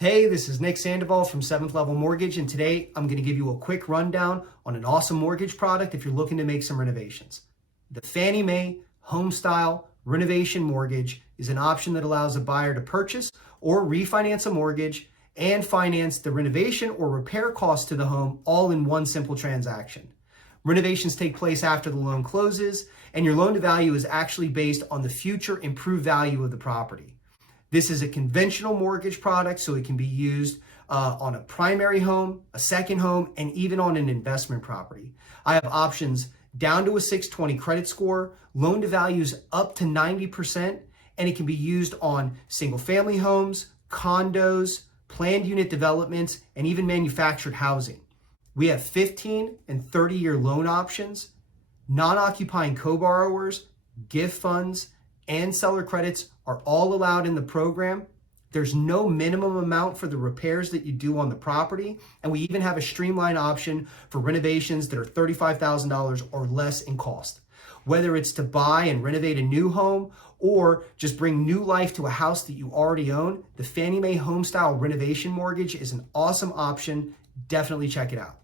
Hey, this is Nick Sandoval from 7th Level Mortgage, and today I'm going to give you a quick rundown on an awesome mortgage product if you're looking to make some renovations. The Fannie Mae HomeStyle Renovation Mortgage is an option that allows a buyer to purchase or refinance a mortgage and finance the renovation or repair costs to the home all in one simple transaction. Renovations take place after the loan closes, and your loan to value is actually based on the future improved value of the property. This is a conventional mortgage product, so it can be used on a primary home, a second home, and even on an investment property. I have options down to a 620 credit score, loan to values up to 90%, and it can be used on single family homes, condos, planned unit developments, and even manufactured housing. We have 15 and 30-year loan options, non-occupying co-borrowers, gift funds, and seller credits are all allowed in the program. There's no minimum amount for the repairs that you do on the property. And we even have a streamlined option for renovations that are $35,000 or less in cost. Whether it's to buy and renovate a new home or just bring new life to a house that you already own, the Fannie Mae HomeStyle Renovation Mortgage is an awesome option. Definitely check it out.